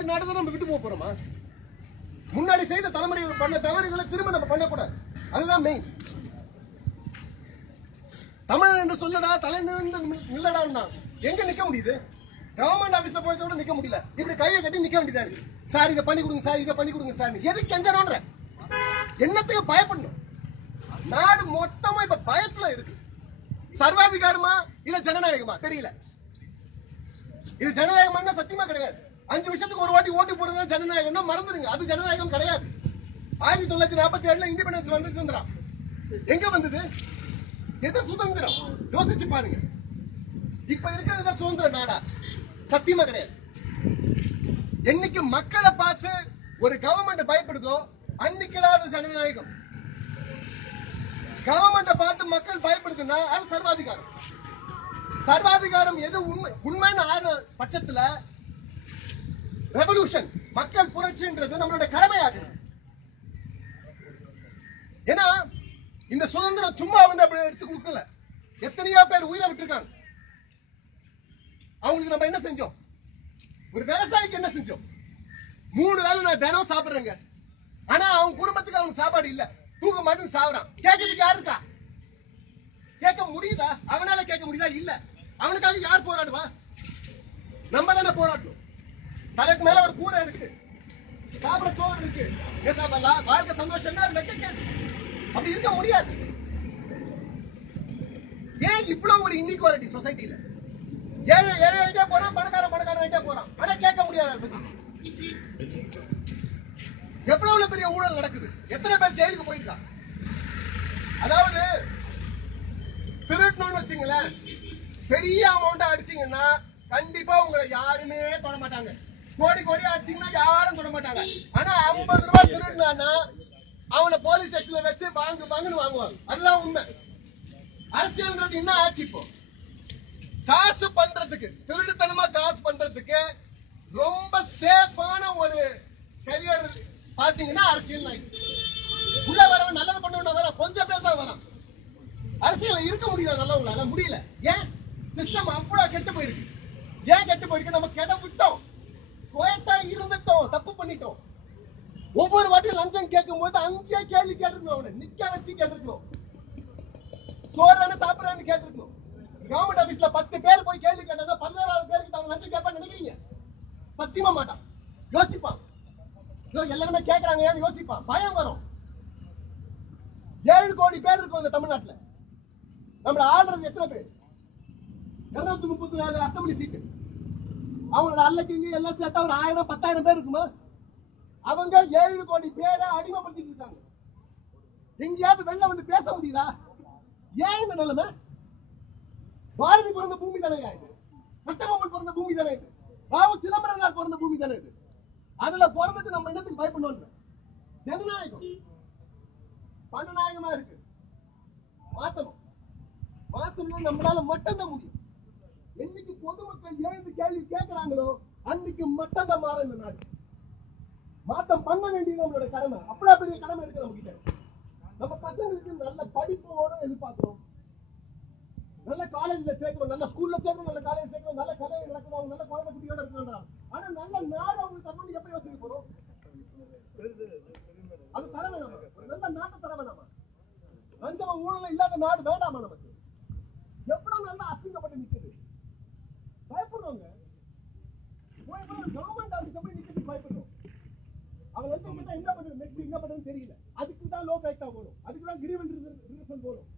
மாதிரி நாடு தான் நம்ம விட்டு போறோமா? முன்னாடி செய்த தலைமுறைகள் பண்ண தவறுகளை திரும்ப நம்ம பண்ணக்கூடாது. அதுதான் மெயின். தமிழன் என்று சொல்லடா, தலை நில்லடா. எங்க நிக்க முடியுது? கவர்மெண்ட் ஆபீஸ்ல போய் கூட நிக்க முடியல. இப்படி கையை கட்டி நிக்க வேண்டியதா இருக்கு. சார் இதை பண்ணி கொடுங்க சார், இதை பண்ணி கொடுங்க சார். எதுக்கு கெஞ்சணும்ன்ற? என்னத்துக்கு பயப்படணும்? நாடு மொத்தமா இப்ப பயத்துல இருக்கு. சர்வாதிகாரமா இல்ல ஜனநாயகமா தெரியல. இது ஜனநாயகமா சத்தியமா கிடையாது. 5 வருஷத்துக்கு ஒரு வாட்டி ஓட்டு போடுறது ஜனநாயகம் மறந்துருங்க. அது ஜனநாயகம் கிடையாது. 1947 இண்டிபெண்டன்ஸ் வந்து எங்க வந்தது? எது சுதந்திரம்? யோசிச்சு பாருங்க. இப்ப இருக்கிறது சுதந்திர நாடா? சத்தியமா கிடையாது. என்னைக்கு மக்களை பார்த்து ஒரு கவர்மெண்ட் பயப்படுதோ அன்னைக்கு ஜனநாயகம். கவர்மெண்ட பார்த்து மக்கள் பயப்படுதுன்னா அது சர்வாதிகாரம். சர்வாதிகாரம் எது உண்மைன்னு ஆன பட்சத்துல ரெவல்யூஷன், மக்கள் புரட்சின்றது நம்மளோட கடமையாகுது. ஏன்னா இந்த சுதந்திரம் சும்மா வந்து அப்படி எடுத்து கொடுக்கல. எத்தனையோ பேர் உயிரை விட்டுருக்காங்க. அவங்களுக்கு நம்ம என்ன செஞ்சோம்? ஒரு விவசாயிக்கு என்ன செஞ்சோம்? 3 வேளை நான் தினம் சாப்பிடுறேங்க. ஆனா அவங்க குடும்பத்துக்கு அவனுக்கு சாப்பாடு இல்ல. தூக்க மாட்டேன்னு சாவுறான். கேட்கறதுக்கு யாரு இருக்கா? கேட்க முடியுதா? அவனால கேட்க முடியுதா? இல்ல. அவனுக்காக யார் போராடுவா? நம்ம தானே போராட்டணும். தலைக்கு மேல ஒரு கூரை இருக்கு, சாப்பிட சோறு இருக்கு, சாப்பிடலாம். வாழ்க்கை சந்தோஷம்னா அது வெக்க கேள்வி. அப்படி இருக்க முடியாது. ஏன் இவ்வளவு ஒரு இன்இக்வாலிட்டி சொசைட்டில? ஏழை ஏழை போறான், பணக்காரன் போறான். ஆனா கேட்க முடியாது. அதை பத்தி எவ்வளவு பெரிய ஊழல் நடக்குது. எத்தனை பேர் ஜெயிலுக்கு போயிருக்கா? அதாவது திருடணும்னு வச்சுங்களேன், பெரிய அமௌண்ட் அடிச்சீங்கன்னா கண்டிப்பா உங்களை யாருமே தொட மாட்டாங்க. கோடி கோடியா அடிச்சீங்கன்னா யாரும் தொட மாட்டாங்க. ஆனா 50 ரூபாய் திருடினா அவனை போலீஸ் ஸ்டேஷன்ல வச்சு வாங்குன்னு வாங்குவாங்க. அதெல்லாம் உண்மை. அரசியல்ன்றது என்ன ஆச்சு? இப்போ காசு பண்றதுக்கு, திருட்டுத்தனமா காசு பண்றதுக்கு ரொம்ப சேஃபான ஒரு கரியர் பாத்தீங்கன்னா அரசியல். உள்ள வரவன் நல்லது பண்ண வர கொஞ்சம் பேர் தான் வரான். அரசியல் இருக்க முடியாது நல்லவங்களால, முடியல. ஏன்? சிஸ்டம் அவ்வளவு கெட்டு போயிருக்கு. ஏன் கெட்டு போயிருக்கு? நம்ம கெட விட்டோம், இருந்துட்டோம், தப்பு பண்ணிட்டோம். ஒவ்வொரு வாட்டியும் லஞ்சம் கேட்கும் போது அங்கேயே கேள்வி கேட்டிருக்கணும். அவனை நிக்க வச்சு கேட்டிருக்கணும். சோறான சாப்பிடறான்னு கேட்டிருக்கணும். கவர்மெண்ட் ஆபீஸ்ல 10 பேர் போய் கேள்வி கேட்டா 16வது பேருக்கு அவன் லஞ்சம் கேட்பான்னு நினைக்கிறீங்க? சத்தியமா மாட்டான். யோசிப்பான். எல்லாருமே கேட்கறாங்க ஏன்னு யோசிப்பான். பயம் வரும். 7 கோடி பேர் இருக்கும் இந்த தமிழ்நாட்டுல. நம்மள ஆள்றது எத்தனை பேர்? 234 அசம்பிளி சீட்டு. அவங்களோட அல்லக்கு எல்லாம் சேர்த்தா ஒரு 1000 10,000 பேர் இருக்குமா? அவங்க 7 கோடி பேரை அடிமைப்படுத்திட்டு இருக்காங்க. எங்கேயாவது வெளில வந்து பேச முடியுதா? ஏன் இந்த நிலைமை? பாரதி பிறந்த பூமி தானே இது? கட்டபொம்மன் பிறந்த பூமி தானே இது? ராவு சிதம்பரனார் பிறந்த பூமி தானே இது? அதுல பிறந்துட்டு நம்ம என்னத்துக்கு பயப்படணும்? ஜனநாயகம் பணநாயகமா இருக்கு. மாத்தணும். மாத்தணும் நம்மளால மட்டும்தான் முடியும். என்னைக்கு பொதுமக்கள் எழுந்து கேள்வி கேட்கிறாங்களோ அன்னைக்கு மட்டும்தான் மாறும் இந்த நாடு. மாற்றம் பண்ண வேண்டியது நம்மளோட கடமை. அவ்வளவு பெரிய கடமை இருக்கு நம்ம கிட்ட. நம்ம பசங்களுக்கு நல்ல படிப்போட எதிர்பார்க்கிறோம். நல்ல காலேஜ்ல சேர்க்கணும், நல்ல ஸ்கூல்ல சேர்க்கணும், நல்ல காலேஜ் சேர்க்கணும், நல்ல கலை நடக்கணும், நல்ல குழந்தை குட்டியோட இருக்கணும். ஆனா நல்ல நாடு அவங்களுக்கு தரணும். எப்ப யோசிக்க போறோம்? அது தர வேணாமா? ஒரு நல்ல நாட்டை தர வேணாமா? லஞ்சம் ஊழல் இல்லாத நாடு வேண்டாமா நமக்கு? எவ்வளவு நல்லா அசிங்கப்பட்டு நிக்குது. பயப்படுறோங்க. கவர்மெண்ட் ஆபீஸ் போய் நிக்கிறது பயப்படுறோம். அவங்க என்ன பண்றது, நெக்ஸ்ட் என்ன பண்றதுன்னு தெரியல. அதுக்கு தான் லோக் ஆக்டா போடும், அதுக்கு தான் கிரீவன்ஸ் ரிசல்ட் போடும்.